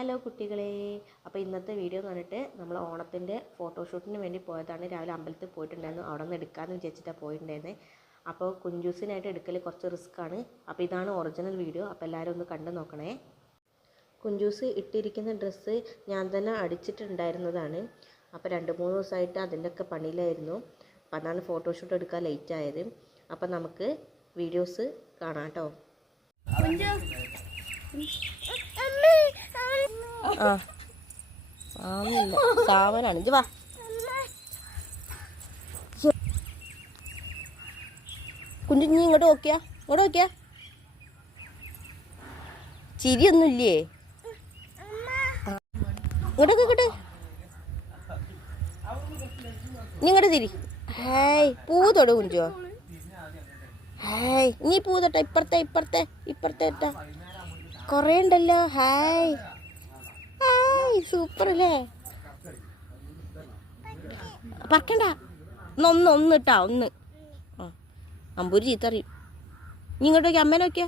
Hello കുട്ടികളെ. അപ്പോൾ ഇന്നത്തെ വീഡിയോ പറഞ്ഞിട്ട് നമ്മൾ ഓണത്തിന്റെ ഫോട്ടോഷൂട്ടിന് വേണ്ടി പോയതാണ്. രാവിലെ അമ്പലത്തിൽ പോയിട്ടുണ്ടായിരുന്നു. അവിടെ നിന്ന് എടുക്കാമെന്ന് വിചാരിച്ചിട്ടാണ് പോയിട്ടുണ്ടായിരുന്നത് അപ്പോൾ കുഞ്ചൂസിനായിട്ട് എടുക്കൽ കുറച്ച് റിസ്ക് ആണ്. അപ്പോൾ ഇതാണ് ഒറിജിനൽ വീഡിയോ അപ്പോൾ എല്ലാവരും ഒന്ന് കണ്ടു നോക്കണേ. കുഞ്ചൂസ് ഇട്ടിരിക്കുന്ന ഡ്രസ്സ് ഞാൻ തന്നെ അടിച്ചിട്ടുണ്ടായിരുന്നതാണ്. അപ്പോൾ രണ്ട് മൂന്ന് ദിവസമായിട്ട് അതിന്റെയൊക്കെ പണിയിലായിരുന്നു. അപ്പോൾ അതാണ് ഫോട്ടോഷൂട്ട് എടുക്കാൻ ലേറ്റ് ആയത്. അപ്പോൾ നമുക്ക് വീഡിയോസ് കാണാം കേട്ടോ. ആ. സാമല്ല സാമനാണ് ഇത് വാ. കുഞ്ഞു നീ ഇങ്ങോട്ട് നോക്കിയാ. ഇങ്ങോട്ട് നോക്കിയാ. ചിരിയൊന്നുമില്ലേ? ഇങ്ങോട്ടൊക്കെ ഇങ്ങോട്ട്. നീ ഇങ്ങോട്ട് തിരി. ഹായ് പൂ തൊടു കുഞ്ചോ ഹായ് നീ പൂ തൊട്ട. ഇപ്പുറത്തെ ഇപ്പുറത്തെ ഇപ്പുറത്തെ ഇട്ടാ. ഉണ്ടല്ലോ. ഹായ്. സൂപ്പർ അല്ലേ പറക്കണ്ട. ഒന്ന് ഒന്ന് ഇട്ടാ ഒന്ന്. ആ അമ്പൂരി ചീത്തറിയും. നീ ഇങ്ങോട്ട് നോക്കിയ അമ്മേനെ നോക്കിയ.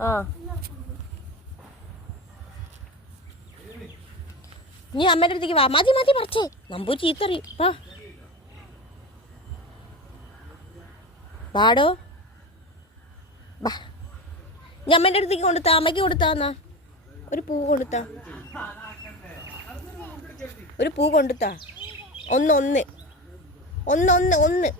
ആ. നീ അമ്മേന്റെ അടുത്തേക്ക് വാ. മതി മതി പറിച്ചേ. നമ്പൂരി ചീത്തറിയും. വാ. വാടോ. ബാ ഞാൻ അമ്മേന്റെ അടുത്തേക്ക് കൊടുത്താ അമ്മയ്ക്ക് കൊടുത്താന്നാ? ഒരു പൂ കൊടുത്താ ഒരു പൂ കൊണ്ടുത്താ. ഒന്ന് ഒന്ന്. ഒന്ന് ഒന്ന് ഒന്ന്.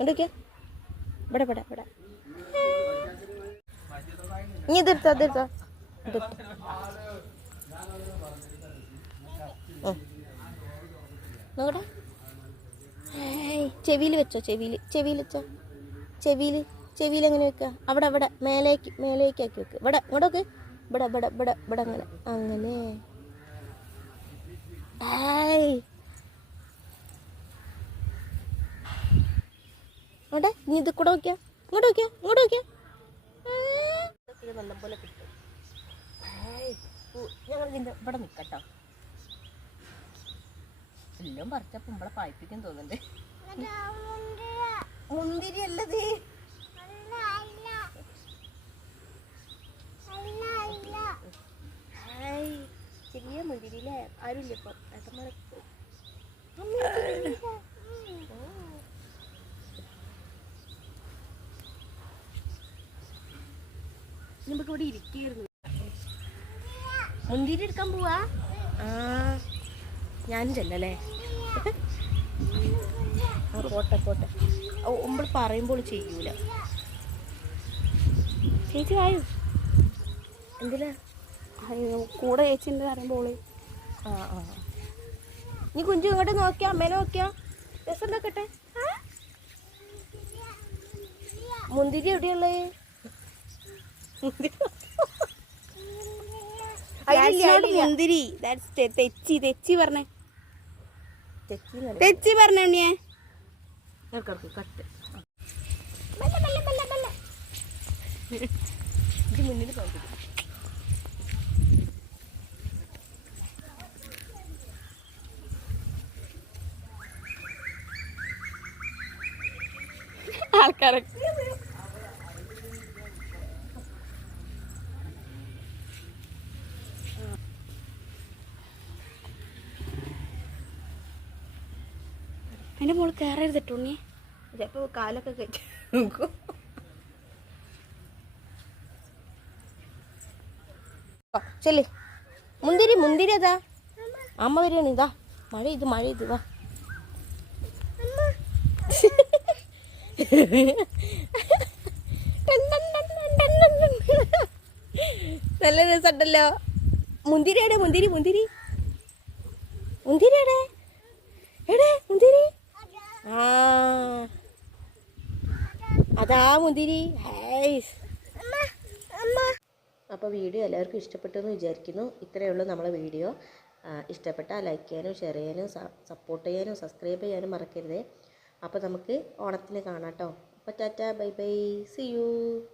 എന്തൊക്കെയാ ഇവിടെ ഇവിടെ ഇവിടെ. നീ ഇതെടുത്തോ അതെടുത്തോ നോക്കട്ടെ. ചെവിയിൽ വെച്ചോ ചെവിയിൽ. ചെവിയിൽ വെച്ചോ. ചെവിയിൽ ചെവിയിൽ എങ്ങനെ വെക്കുക? അവിടെ അവിടെ. മേലേക്ക് മേലേക്കാക്കി വെക്കുക ഇവിടെ ഇങ്ങോട്ടൊക്കെ ഇവിടെ ഇവിടെ ഇവിടെ ഇവിടെ അങ്ങനെ. അങ്ങനെ ഏയ് അവിടെ നീ ഇത് കൂടെ നോക്കിയാ. ഇങ്ങോട്ട് നോക്കിയാ ഇങ്ങോട്ട് നോക്കിയാ. നല്ലപോലെ കിട്ടും. ഞങ്ങൾ ഇതിന്റെ ഇവിടെ നിൽക്കട്ടോ എല്ലാം പറിച്ചപ്പോൾ ഇവിടെ പായിപ്പിക്കാൻ തോന്നുന്നുണ്ട്. മുന്തിരി അല്ലത് ചെറിയ മുന്തിരിയിലെ ആരുമില്ല ഇപ്പം. ഏട്ടന്മാരൊക്കെ നമുക്ക് ഇവിടെ ഇരിക്കായിരുന്നു. മുന്തിരി എടുക്കാൻ പോവാ? ആ ഞാനും ചെല്ലല്ലേ? ആ പോട്ടെ പോട്ടെ. നമ്മൾ പറയുമ്പോൾ ചെയ്യൂല. ചേച്ചി ആയോ എന്തിനാ? കൂടെ ചേച്ചി എന്താ പറയുമ്പോൾ ആ ആ നീ കുഞ്ചു ഇങ്ങോട്ട് നോക്കിയാ അമ്മേനെ നോക്കിയാ. രസം നോക്കട്ടെ മുന്തിരി എവിടെയുള്ളേ മുന്തിരി. തെച്ചി തെച്ചി പറഞ്ഞേ. തെച്ചി പറഞ്ഞേ ആൾക്കാരൊക്കെ എന്റെ മോൾ കയറരുത് ഉണ്ണിയെ? ചിലപ്പോ കാലൊക്കെ കയറ്റി ചെല്ലേ. മുന്തിരി മുന്തിരി അതാ അമ്മ വരികയാണ് ഇതാ. മഴ ഇത് മഴ ഇത് വാ. നല്ല രസമുണ്ടല്ലോ. മുന്തിരിയുടെ മുന്തിരി മുന്തിരി. മുന്തിരി എടേ എടെ മുന്തിരി? ആ. അതാ മുന്തിരി. ഹൈസ് അപ്പോൾ വീഡിയോ എല്ലാവർക്കും ഇഷ്ടപ്പെട്ടു എന്ന് വിചാരിക്കുന്നു. ഇത്രയേ ഉള്ളൂ നമ്മളെ വീഡിയോ. ഇഷ്ടപ്പെട്ടാൽ ലൈക്ക് ചെയ്യാനും ഷെയർ ചെയ്യാനും സപ്പോർട്ട് ചെയ്യാനും സബ്സ്ക്രൈബ് ചെയ്യാനും മറക്കരുത്. അപ്പോൾ നമുക്ക് ഓണത്തിന് കാണാം കേട്ടോ. അപ്പോൾ tata bye bye. See you